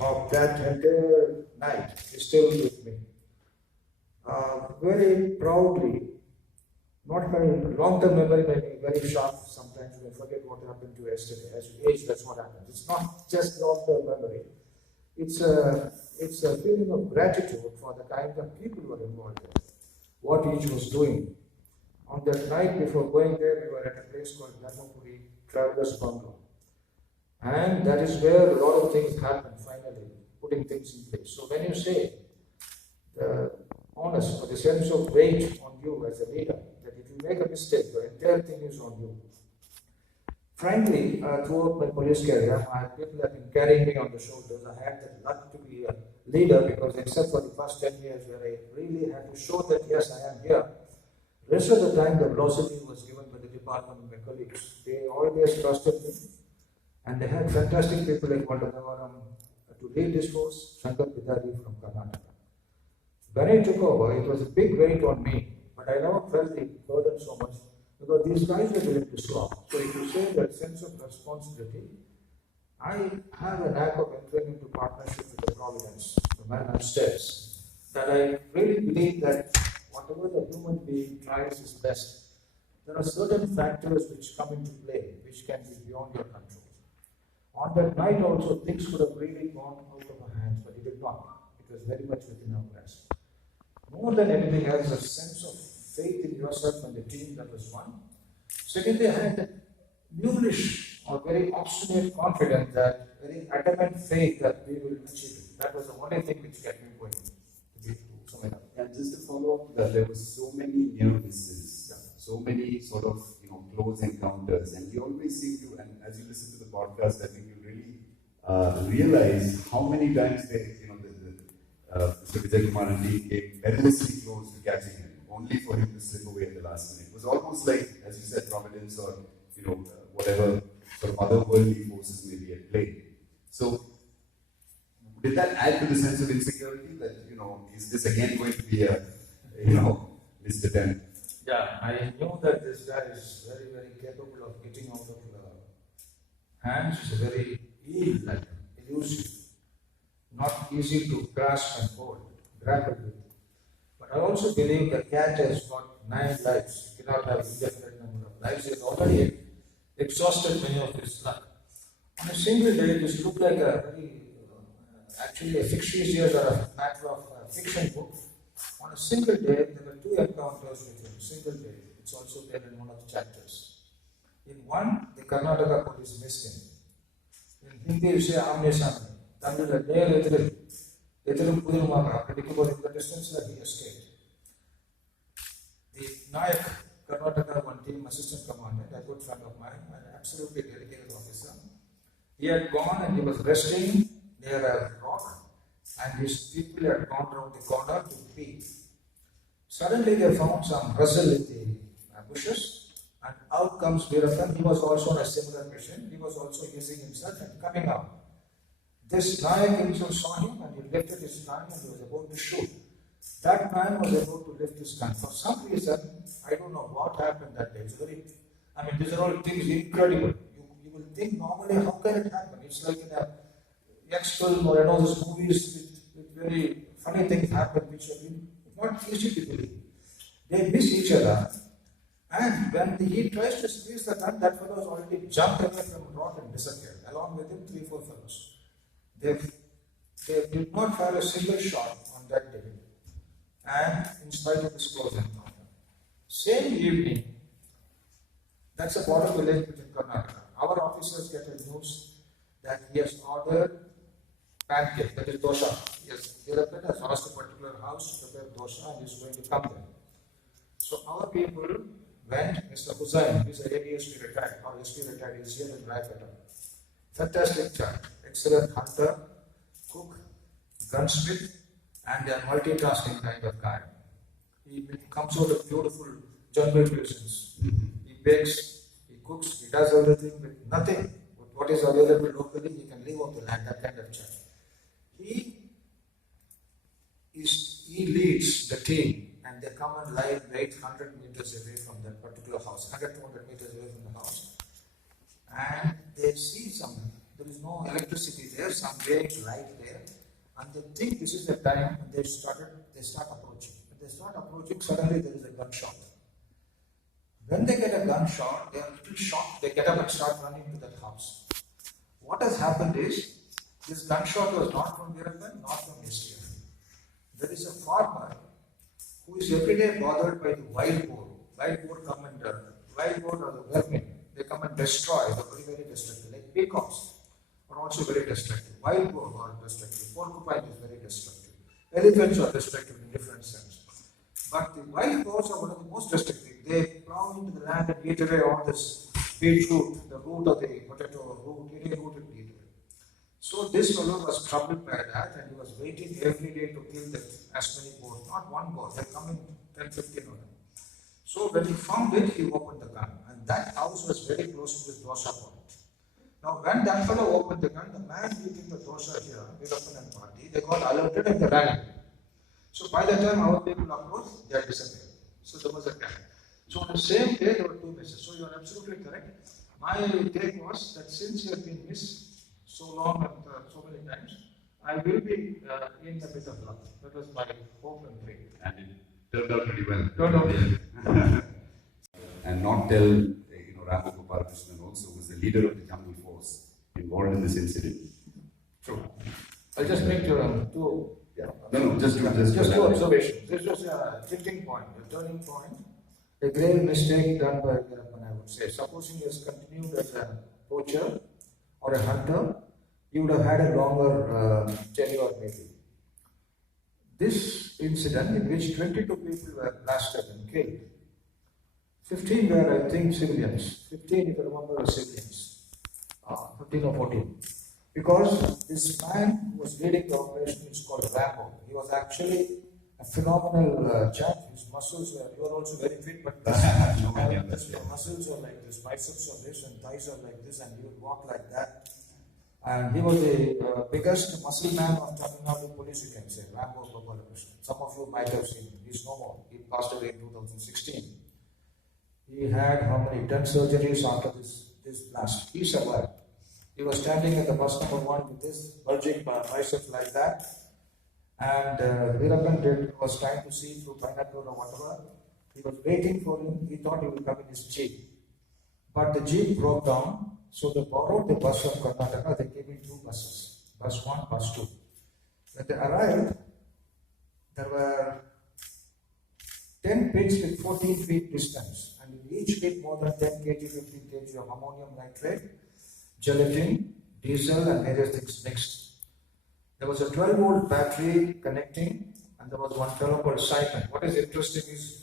of that entire night is still with me. Very proudly, not my long-term memory may be very sharp. Sometimes we forget what happened to yesterday. As you age, that's what happens. It's not just long-term memory. It's a feeling of gratitude for the kind of people who were involved there, what each was doing. On that night before going there, we were at a place called Dharmapuri Travelers Bungalow. And that is where a lot of things happen finally, putting things in place. So when you say the honest or the sense of weight on you as a leader, that if you make a mistake, the entire thing is on you. Frankly, throughout my police career, people have been carrying me on the shoulders. I had the luck to be a leader because except for the first 10 years where I really had to show that yes, I am here, rest of the time the velocity was given by the department and my colleagues. They always trusted me and they had fantastic people like Valdagaram to lead this force, Shankar Pidari from Karnataka. When I took over, it was a big weight on me, but I never felt the burden so much because these guys were willing to swap. So if you say that sense of responsibility, I have a knack of entering into partnership with the Providence, the man upstairs, that I really believe that whatever the human being tries his best, there are certain factors which come into play which can be beyond your control. On that night also, things could have really gone out of our hands, but it did not. It was very much within our grasp. More than anything else, a sense of faith in yourself and the team that was one. Secondly, I had a mulish or very obstinate confidence, that very adamant faith that we will achieve it. That was the only thing which kept me going. And just to follow up, that there were so many near misses, so many sort of close encounters, and you always seem to, and as you listen to the podcast, I think you really realize how many times they, Mr. Vijay Kumar and team came perilously close to catching him, only for him to slip away at the last minute. It was almost like, as you said, providence or whatever sort of otherworldly forces may be at play. So, did that add to the sense of insecurity that is this again going to be a missed attempt? Yeah, I knew that this guy is very, very capable of getting out of the hands. It's a very eel-like, elusive, not easy to grasp and hold, grapple with. But I also believe the cat has got 9 lives. He cannot have indefinite number of lives. He has already exhausted many of his luck. On a single day, this looked like a very, actually a fictitious or a matter of fiction book. On a single day, there were 2 encounters with him, single day. It's also there in one of the chapters. In one, the Karnataka police missed him. In Hindi, you say Amne Samne. Tamil, the day later, in the distance that he escaped. The Nayak, Karnataka one team assistant commandant, a good friend of mine, an absolutely dedicated officer. He had gone and he was resting near a rock, and his people had gone around the corner to pee. Suddenly they found some rustle in the bushes, and out comes Veerappan. He was also on a similar mission. He was also using himself and coming out. This Nayak himself saw him and he lifted his gun and he was about to shoot. That man was about to lift his gun. For some reason, I don't know what happened that day. It's these are all things incredible. You will think normally, how can it happen? It's like in a X film or those movies with very funny things happen which are not easy to believe. They miss each other, and when he tries to squeeze the gun, that fellow has already jumped away from the rock and disappeared. Along with him, 3-4 fellows. They did not fire a single shot on that day, and in spite of this close encounter. Same evening, that's a border village within Karnataka. Our officers get a news that he has ordered pancake, that is dosha. Yes, Veerappan has asked a particular house to prepare dosha and is going to come there. So our people went, Mr. Hussain, who is a ADSP retired, or SP retired, is here in Raipeta. Fantastic chap, excellent hunter, cook, gunsmith, and a multitasking kind of guy. He comes out of beautiful jungle cuisines. He bakes, he cooks, he does everything with nothing. What is available locally, he can live off the land, that kind of chap. He leads the team, and they come and lie 800 meters away from that particular house, 100-200 meters away from the house. And they see some There is no electricity there, some great light there, and they think this is the time, and they start approaching. When they start approaching, suddenly there is a gunshot. When they get a gunshot, they are a little shocked. They get up and start running to that house. What has happened is, this gunshot was not from Veerappan, not from STF. There is a farmer who is every day bothered by the wild boar. Wild boar come and, wild boar are the vermin. They come and destroy, they're very, very destructive. Like peacocks are also very destructive. Wild boar are destructive. Porcupine is very destructive. Elephants are destructive in different sense. But the wild boars are one of the most destructive. They plow into the land and eat away all this beetroot, the root of the potato root, any root and eat away. So this fellow was troubled by that, and he was waiting every day to kill as many boars. Not one boar, they come in 10, 15 of them. So when he found it, he opened the gun. And that house was very close to his dosa point. Now when that fellow opened the gun, the man eating the dosa here, Veerappan and Padi, they got alerted and they ran away. So by the time our people approached, they had disappeared. So there was a gap. So on the same day, there were two misses. So you are absolutely correct. My take was that since you have been missed so long and so many times, I will be in a bit of luck. That was my hope and faith. And it turned out pretty well. Turned out And not tell, Rambo Gopalakrishnan also was the leader of the jungle force involved in this incident. True. I'll just make two. Yeah. No, just two observations. This was a tipping point, a turning point, a grave mistake done by Veerappan, I would say. Supposing he has continued as a poacher or a hunter, he would have had a longer tenure maybe. This incident in which 22 people were blasted and killed, 15 were, I think, civilians. 15, if I remember, were civilians. 15 or 14. Because this man who was leading the operation is called Rambo. He was actually a phenomenal chap. His muscles were, you are also very fit, but his muscles are like this, biceps are this, and thighs are like this, and he would walk like that. And he was the biggest muscle man of Tamilnadu police, you can say, Rambo Gopalakrishnan. Some of you might have seen him. He's no more. He passed away in 2016. He had how many 10 surgeries after this blast. He survived. He was standing at the bus number 1 with this bulging biceps like that. And Veerappan was trying to see through binocular or whatever. He was waiting for him. He thought he would come in his jeep. But the jeep broke down. So they borrowed the bus from Karnataka. They gave him 2 buses. Bus 1, bus 2. When they arrived, there were 10 pits with 14 feet distance. And in each pit more than 10 kg, 15 kg of ammonium nitrate, gelatin, diesel and various things mixed. There was a 12-volt battery connecting, and there was one fellow called Simon. What is interesting is,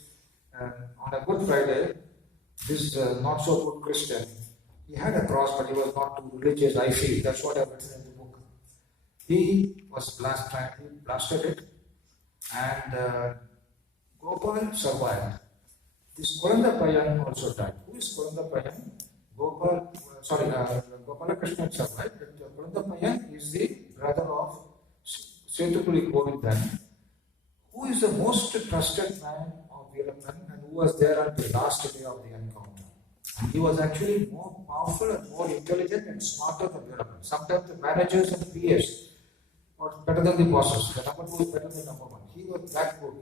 on a Good Friday, this not so good Christian, he had a cross, but he was not too religious, I feel. That's what I've written in the book. He was blasted it, and Gopal survived. This Kuranda Payan also died. Who is Kuranda Payan? Gopalakrishnan survived, but Kuranda Payan is the brother of Setupuli Govindan, who is the most trusted man of Veerappan and who was there on the last day of the encounter. He was actually more powerful and more intelligent and smarter than Veerappan. Sometimes the managers and PAs were better than the bosses. The number 2 is better than number 1. He was that good.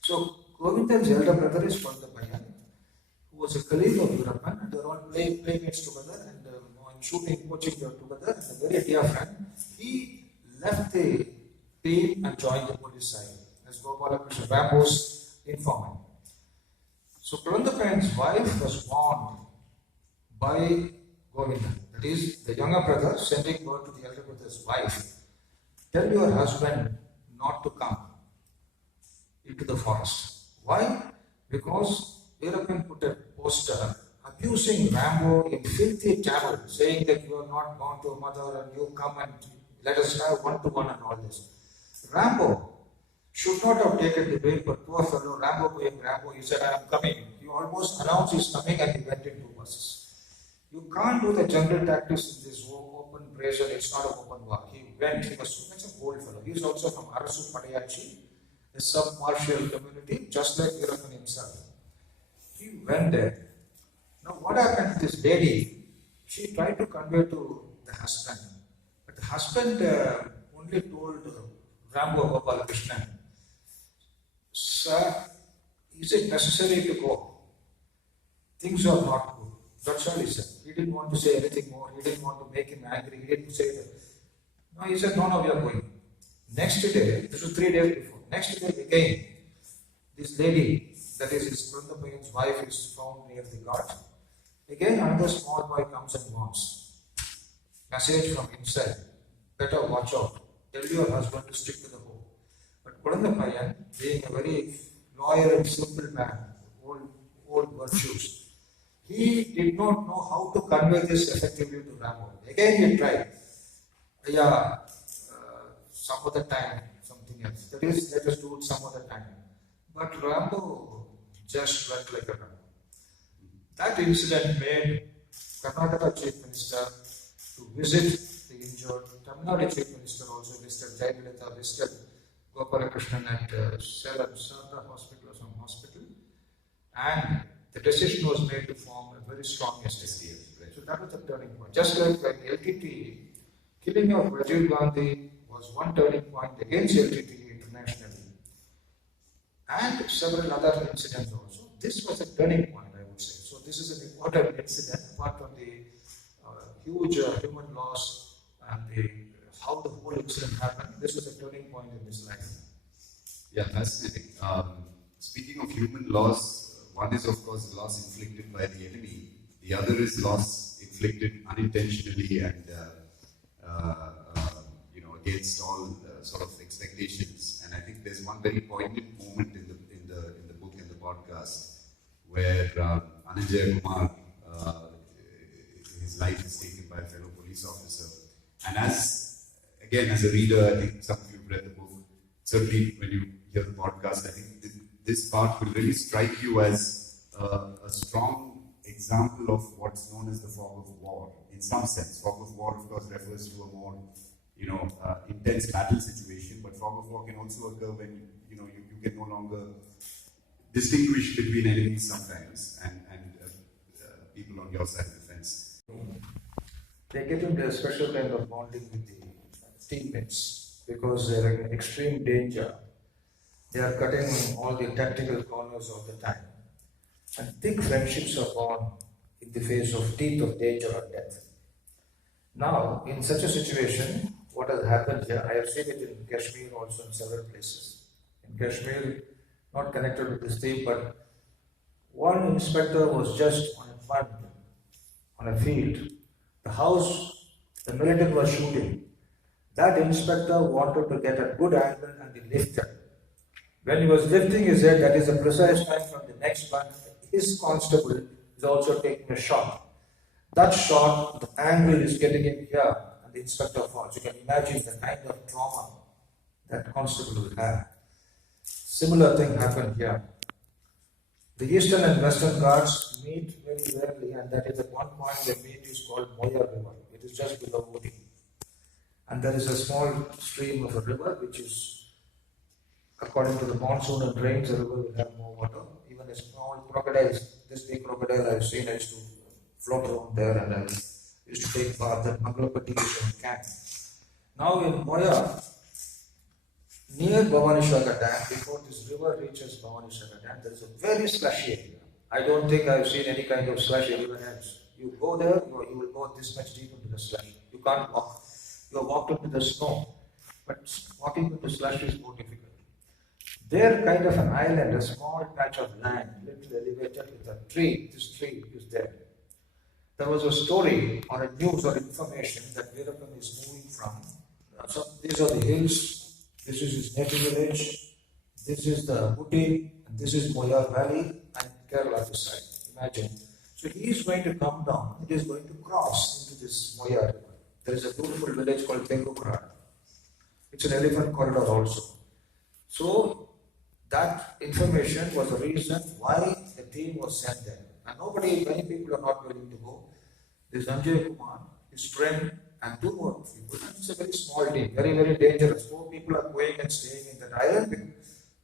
So Govindan's elder brother is Kuranda Payan, who was a colleague of Veerappan, and they were all playmates together, and in shooting, poaching they were together, and a very dear friend. He left the team and joined the police side as Gopalakrishnan, Rambo's informant. So Kuranda Payan's wife was warned by Govindan, that is, the younger brother sending word to the elder brother's wife, tell your husband not to come into the forest. Why? Because Veerappan put a poster abusing Rambo in filthy Tamil, saying that you are not born to a mother and you come and let us have one-to-one and all this. Rambo should not have taken the bait, but poor fellow Rambo being Rambo, he said, I am coming. He almost announced his coming and he went in 2 buses. You can't do the jungle tactics in this open brazen, it's not an open war. He went, he was such a bold fellow. He is also from Arasu Padayachi, a sub-martial community, just like Veerappan himself. He went there. Now what happened to this lady? She tried to convey to the the husband. But the husband only told Rambo Gopalakrishnan, "Sir, is it necessary to go? Things are not good." That's all he said. He didn't want to say anything more. He didn't want to make him angry. He didn't say that. No, he said, "No, we are going." Next day, this was 3 days before. Next day again, this lady, that is his Prandapayan's wife, is found near the cart. Again, another small boy comes and warns. Message from inside. Better watch out. Tell your husband to stick to the home. But Prandapayan, being a very loyal and simple man, old virtues, he did not know how to convey this effectively to Rambo. Again, he tried. Yeah, some other time, something else. That is, let us do it some other time. But Rambo just went like a Rambo. That incident made Karnataka Chief Minister to visit the injured. Tamilnadu Chief Minister also visited Jayalalitha, visited Gopalakrishnan at Sarda Hospital or some hospital. And the decision was made to form a very strong STF. Right? So that was the turning point. Just like LTT, killing of Rajiv Gandhi was one turning point against LTT internationally. And several other incidents also. This was a turning point, I would say. So this is an important incident, apart from the huge human loss and how the whole incident happened. This was a turning point in his life. Yeah, fascinating. Speaking of human loss, one is of course loss inflicted by the enemy. The other is loss inflicted unintentionally and against all sort of expectations. And I think there's one very poignant moment in the book and the podcast where Vijay Kumar, his life is taken by a fellow police officer. And as a reader, I think some of you have read the book. Certainly, when you hear the podcast, I think this part will really strike you as a strong example of what's known as the fog of war. In some sense, fog of war, of course, refers to a more intense battle situation, but fog of war can also occur when you can no longer distinguish between enemies sometimes and people on your side of the fence. They get into a special kind of bonding with the teammates because they are in extreme danger. They are cutting all the tactical corners all the time. And thick friendships are born in the face of teeth of danger or death. Now, in such a situation, what has happened here, I have seen it in Kashmir also in several places. In Kashmir, not connected with this theme, but one inspector was just on a fund, on a field. The house, the militant was shooting. That inspector wanted to get a good angle and he lifted. When he was lifting his head, that is the precise time from the next one, his constable is also taking a shot. That shot, the angle is getting in here, and the inspector falls. You can imagine the kind of trauma that constable will have. Similar thing happened here. The eastern and western guards meet very rarely, and that is at one point the meet is called Moya River. It is just below Padi. And there is a small stream of a river which is, according to the monsoon and rains, the river will have more water. Even a small crocodile, this big crocodile I have seen, I used to float around there and I used to take bath at Mangalapati camp. Now in Moya, near Bhavanishwagar Dam, before this river reaches Bhavanishwagar Dam, there is a very slushy area. I don't think I have seen any kind of slush anywhere else. You go there, you will go this much deep into the slush. You can't walk. You have walked into the snow, but walking into slush is more difficult. There, kind of an island, a small patch of land, little elevated with a tree. This tree is there. There was a story or a news or information that Veerappan is moving from. So these are the hills. This is his native village. This is the Uti, and this is Moya Valley and Kerala this side. Imagine. So he is going to come down. It is going to cross into this Moya river. There is a beautiful village called Pengukra. It's an elephant corridor also. So that information was the reason why the team was sent there. And many people are not willing to go. There's Vijay Kumar, his friend, and 2 more people. And it's a very small team, very, very dangerous. 4 people are going and staying in that island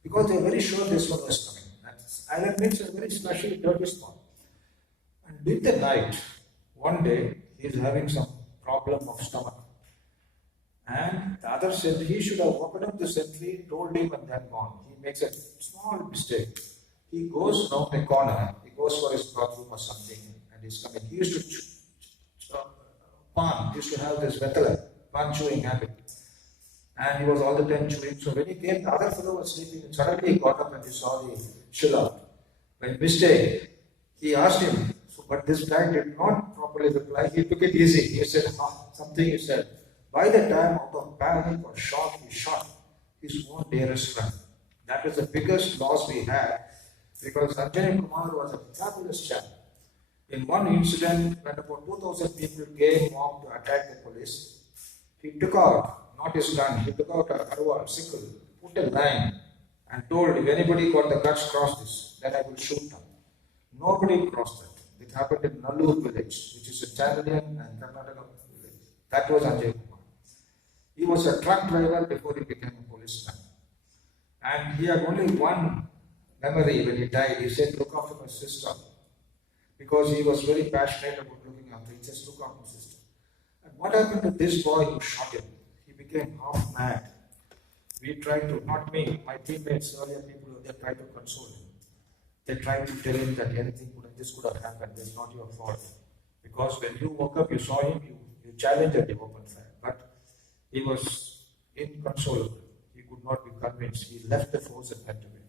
because they are very sure this one was coming. And this island means a very slushy, dirty spot. And in the night, one day, he is having some problem of stomach. And the other sentry, he should have opened up the sentry, told him, and then gone. He makes a small mistake. He goes round the corner, he goes for his bathroom or something, and he's coming. He used to pan, he used to have this vetala, pan chewing habit. And he was all the time chewing. So when he came, the other fellow was sleeping, and suddenly he got up and he saw the chill out. By mistake, he asked him, so, but this guy did not properly reply. He took it easy. He said, something he said. By the time, out of panic or shock, he shot his own dearest friend. That was the biggest loss we had, because Vijay Kumar was a fabulous chap. In one incident, when about 2,000 people came mob to attack the police, he took out, not his gun, he took out a harwal, sickle, put a line, and told, if anybody got the guts cross this, then I will shoot them. Nobody crossed that. It happened in Nallur village, which is a Italian and Karnataka village. That was Vijay Kumar. He was a truck driver before he became a policeman. And he had only one memory when he died. He said, look after my sister. Because he was very passionate about looking after. He just look after my sister. And what happened to this boy who shot him? He became half mad. We tried to, not me, my teammates, earlier people, they tried to console him. They tried to tell him that this could have happened, it's not your fault. Because when you woke up, you saw him, you challenged at the open fire. But he was inconsolable. He could not be convinced. He left the force and went away.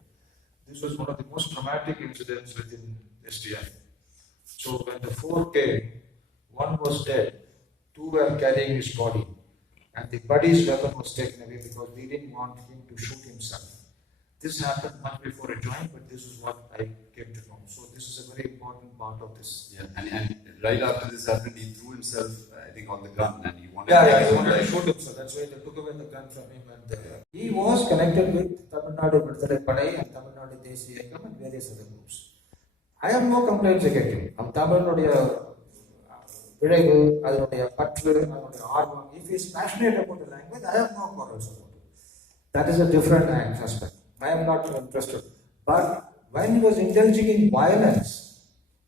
This was one of the most traumatic incidents within STF. So when the four came, one was dead, two were carrying his body, and the Padi's weapon was taken away because we didn't want him to shoot himself. This happened much before I joined, but this is what I came to know. So this is a very important part of this. Yeah, and right after this happened, he threw himself, I think, on the gun, and he wanted. He wanted to shoot himself. That's why they took away the gun from him. And he was connected with Tamilnadu Padi and Tamilnadu Asiaville and various other groups. I have no complaints against him. Tamilnadu Brigand, if he is passionate about the language, I have no quarrels about it. That is a different aspect. I am not interested. But when he was indulging in violence,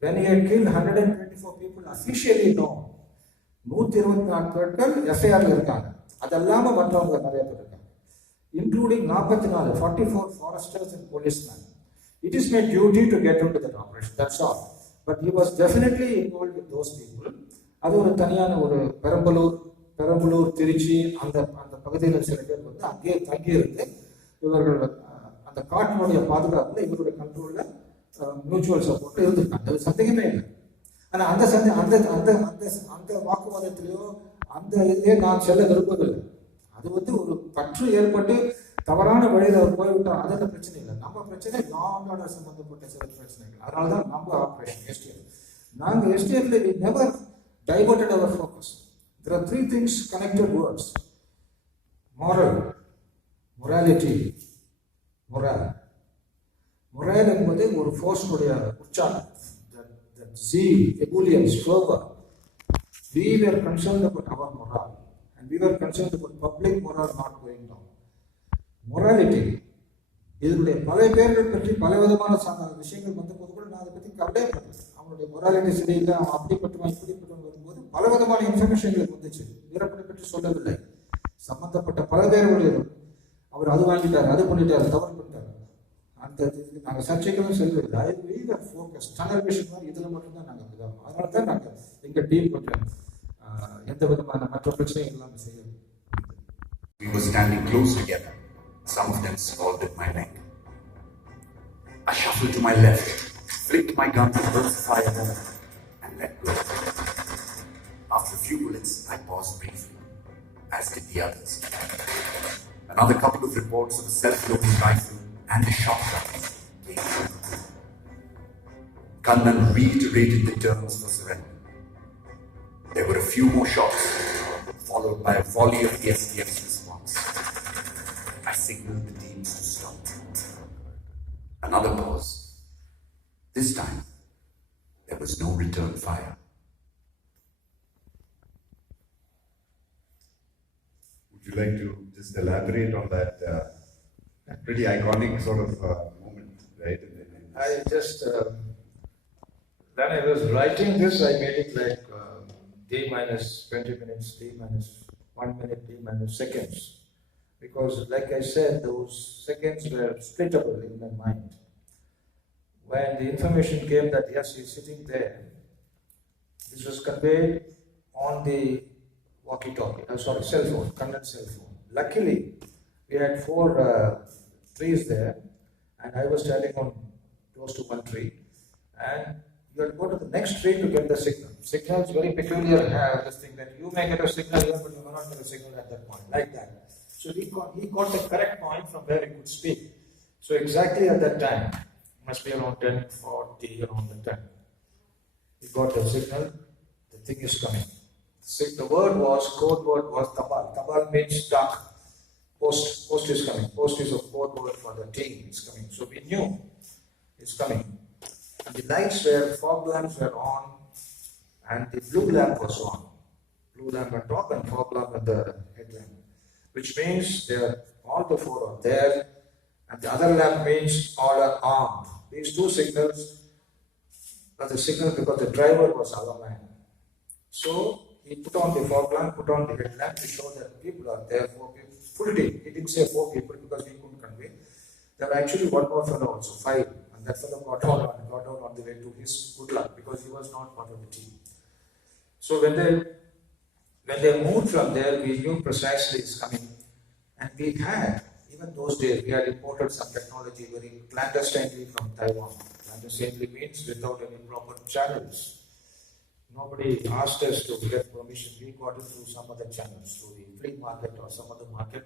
when he had killed 124 people, officially known, 124 பேர்கள் எஃப்ஐஆர்ல இருக்காங்க. அதெல்லாம மற்றவங்க நிறைய பேர் இருக்காங்க. Including 44 foresters and policemen. It is my duty to get into that operation. That's all. But he was definitely involved with those people. அது ஒரு தனியான ஒரு பெரம்பலூர் திருச்சி அந்த பகுதியில் சில பேர் வந்து அங்கேயே தங்கியிருந்து இவர்கள் அந்த காட்டினுடைய பாதுகாப்புல இவருடைய கண்ட்ரோல்ல மியூச்சுவல் சப்போர்ட் இருந்திருக்காங்க. அது சந்தேகமே இல்லை. ஆனா அந்த வாக்குவாதத்திலேயோ அந்த இதுலயே நான் செல்ல விரும்பவில்லை. அது வந்து ஒரு பற்று ஏற்பட்டு தவறான வழியில் அவர் போய்விட்டார், அதெல்லாம் பிரச்சனை இல்லை. நம்ம பிரச்சனை லாவோட சம்பந்தப்பட்ட சில பிரச்சனைகள். அதனாலதான் நம்ம ஆப்ரேஷன் STF. நாங்கள் STFல we never diverted our focus. There are three things connected words: morality, moral என்பது ஒரு ஃபோர்ஸ்னுடைய உற்சாகம், that zeal, ebullience, fervor. We were concerned about our morale, and we were concerned about public morale not going down. Morality, இதனுடைய பல பேர்கள் பற்றி பல விதமான விஷயங்கள் வந்த போது கூட நான் அதை பற்றி கவலைப்பட்டேன். அவனுடைய மொராலிட்டி சரியில்லை, அவன் அப்படிப்பட்டவன் இப்படிப்பட்டவன் வரும்போது பல விதமான இன்ஃபர்மேஷன்களுக்கு வந்துச்சு. வீரப்பனை பற்றி சொல்லவில்லை, சம்பந்தப்பட்ட பல பேர்கள் அவர் அது வாங்கிட்டார், அது பண்ணிட்டார், தவறு பண்ணிட்டார். அந்த நாங்கள் சர்ச்சைகளும் செல்வதில்லை. ஃபோக்கஸ் டனல் விஷயம் மாதிரி இதில் மட்டும்தான் நாங்கள் விதம். அதனால தான் நாங்கள் எங்கள் டீம் கொஞ்சம் எந்த விதமான மற்ற பிரச்சனைகள் இல்லாமல் செய்யணும். We were standing close together. Some of them scalded my neck. I shuffled to my left, flicked my gun to burst fire, and let go. After a few bullets, I paused briefly, as did the others. Another couple of reports of a self-loading rifle and a shotgun came through. Kannan reiterated the terms for surrender. There were a few more shots, followed by a volley of the STF's response. I signaled the teams to stop. Another pause. This time, there was no return fire. Would you like to just elaborate on that pretty iconic sort of moment, right? I just, when I was writing this, I made it like D minus 20 minutes, D minus 1 minute, D minus seconds. Because like I said, those seconds were splittable in my mind. When the information came that yes, he's sitting there, this was conveyed on the walkie-talkie, cell phone, Kannada cell phone. Luckily, we had 4 trees there, and I was standing on close to one tree, and you had to go to the next tree to get the signal. Signal is very peculiar, this thing that you may get a signal here, but you may not get a signal at that point, like that. So he got the correct point from where he could speak. So exactly at that time, must be around 10:40, around that time, he got the signal, the thing is coming. The code word was tabal. Tabal means duck. Post is coming. Post is a code word for the team. It's coming. So we knew it's coming. And the lights fog lamps were on, and the blue lamp was on. Blue lamp at top and fog lamp at the headlamp. Which means all the 4 are there, and the other lamp means all are armed. These 2 signals are the signal because the driver was our man. So he put on the fog lamp, put on the headlamp to show that people are there, 4 people, full team. He didn't say 4 people because we couldn't convey. There were actually one more fellow also, 5, and that fellow got down on the way to his good luck because he was not part of the team. So when they moved from there, we knew precisely it's coming, and we had, even those days, we had imported some technology very clandestinely from Taiwan. Clandestinely means without any proper channels. Nobody asked us to get permission. We got it through some other channels, through the flea market or some other market,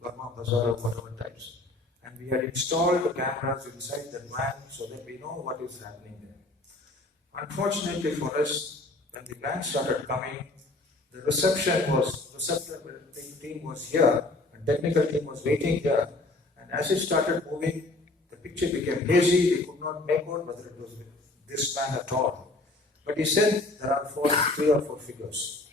Burma Bazaar or whatever types. And we had installed the cameras inside the van so that we know what is happening there. Unfortunately for us, when the van started coming, the receptive team was here, and technical team was waiting here. And as it started moving, the picture became hazy. We could not make out whether it was this man at all. But he said there are 3 or 4 figures.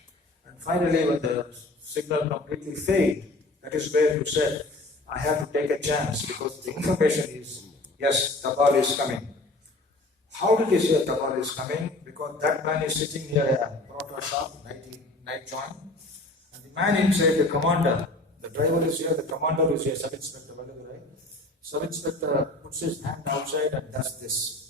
And finally, when the signal completely failed, that is where you said, I have to take a chance because the information is, yes, Tabal is coming. How did he say Tabal is coming? Because that man is sitting here at Paratha shop, night joint. And the man inside, the commander, the driver is here, the commander is here, Sub-Inspector, Sub-Inspector puts his hand outside and does this.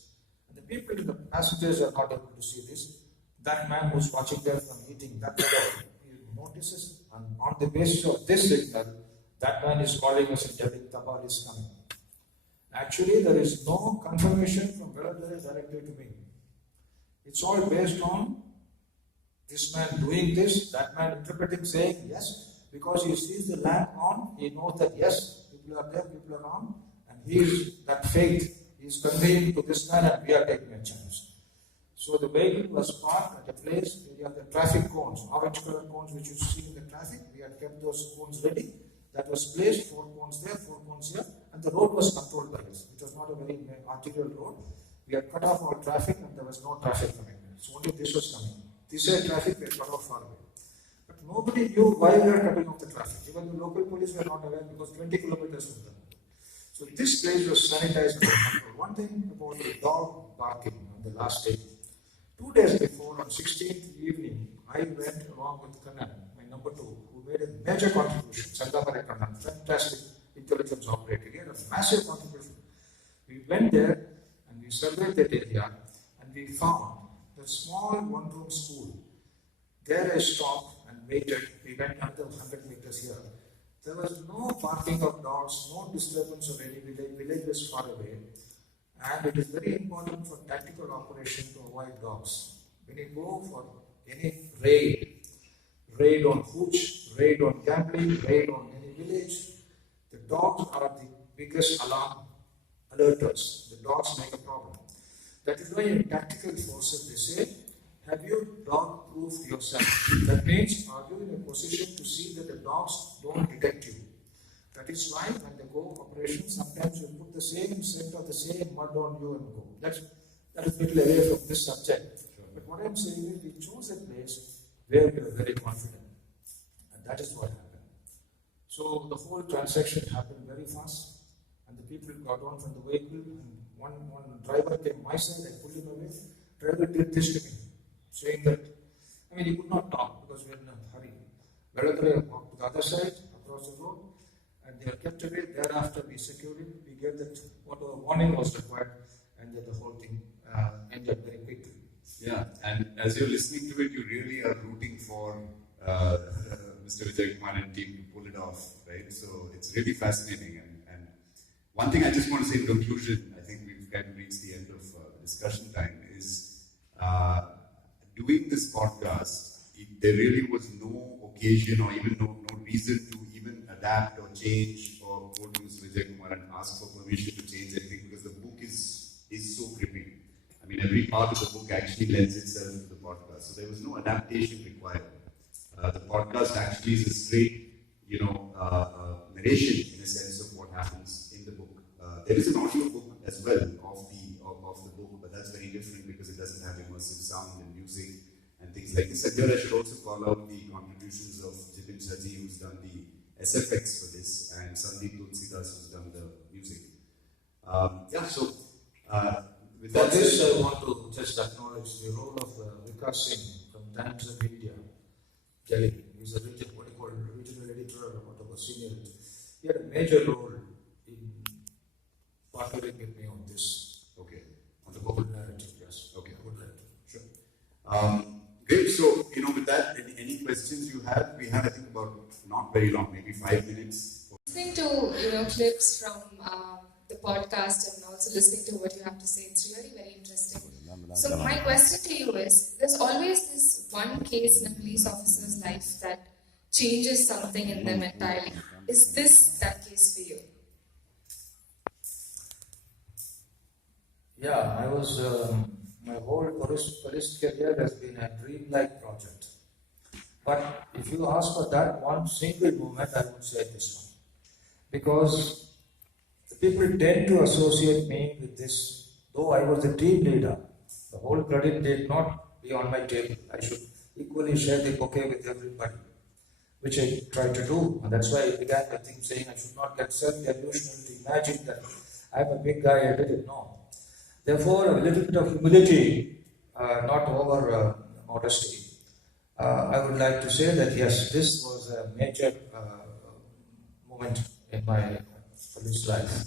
People in the passengers are not able to see this. That man who's watching them from eating that fellow, he notices, and on the basis of this signal, that man is calling us and telling Tabal is coming. Actually, there is no confirmation from Veerappan directly to me. It's all based on this man doing this, that man interpreting, saying yes, because he sees the lamp on, he knows that yes, people are there, people are on, and he is that faith. He is conveying to this man and we are taking a chance. So the vehicle was parked at a place where you have the traffic cones, orange color cones which you see in the traffic. We had kept those cones ready. That was placed, 4 cones there, 4 cones here, and the road was controlled by us. It was not a very arterial road. We had cut off our traffic and there was no traffic coming. So only this was coming. This side traffic we had cut off far away. But nobody knew why we were cutting off the traffic. Even the local police were not aware because 20 kilometers from them. So this place was sanitized and controlled. One thing about the dog barking on the last day. 2 days before, on 16th evening, I went along with Kannan, my number 2, who made a major contribution. Sandamare Kannan, fantastic intelligence operator. He had a massive contribution. We went there and we surveyed that area and we found the small one-room school. There I stopped and waited. We went another 100 meters here. There was no barking of dogs, no disturbance of any village was far away. And it is very important for tactical operation to avoid dogs. When you go for any raid on hooch, raid on gambling, raid on any village, the dogs are the biggest alarm alerters. The dogs make a problem. That is why in tactical forces they say, have you dog-proofed yourself? That means, are you in a position to see that the dogs don't detect you? That is why when they go operation, sometimes you put the same scent or the same mud on you and go. That is a little away from this subject. Sure. But what I'm saying is, we chose a place where we are very confident. And that is what happened. So the whole transaction happened very fast. And the people got on from the vehicle. And one driver came my side and pulled him away. Driver did this to me, saying that, I mean, you could not talk because we were in a hurry. Veerappan walked to the other side, across the road, and they were kept away. Thereafter, we secured it. We gave that whatever warning was required, and then the whole thing ended very quickly. Yeah, and as you're listening to it, you really are rooting for Mr. Vijay Kumar and team to pull it off, right? So it's really fascinating. And one thing I just want to say in conclusion, I think we've kind of reached the end of discussion time, is doing this podcast, there really was no occasion or even no reason to even adapt or change or go to Mr. Vijay Kumar and ask for permission to change anything, because the book is so gripping. I mean, every part of the book actually lends itself to the podcast. So there was no adaptation required. The podcast actually is a straight, narration in a sense of what happens in the book. There is an audio book as well of the book, but that's very different because it doesn't have immersive sound and music and things like this. And here I should also call out the contributions of Jitin Chaji, who's done the SFX for this, and Sandeep Tulsidas, who's done the music. With For that this, said, I want to just acknowledge the role of Vikas Singh from Times of India. Kelly, he's a regional editor or whatever, senior editor. He had a major role in partnering with me on this. okay, On the global narrative, yes. Okay. Good narrative. Sure. Great. So, with that, any questions you have? We have, I think, about not very long, maybe 5 minutes. Listening to clips from the podcast and also listening to what you have to say, it's really very interesting. So my question to you is, there's always this one case in a police officer's life that changes something in them entirely. Is this that case for you? Yeah, I was, my whole police career has been a dreamlike project. But if you ask for that one single moment, I would say this one. Because the people tend to associate me with this, though I was the team leader, the whole credit did not be on my table. I should equally share the bouquet with everybody, which I tried to do. And that's why I began the thing saying I should not get self-delusional to imagine that I'm a big guy, I did it. No. Therefore, a little bit of humility, not over modesty. I would like to say that yes, this was a major moment in my police life.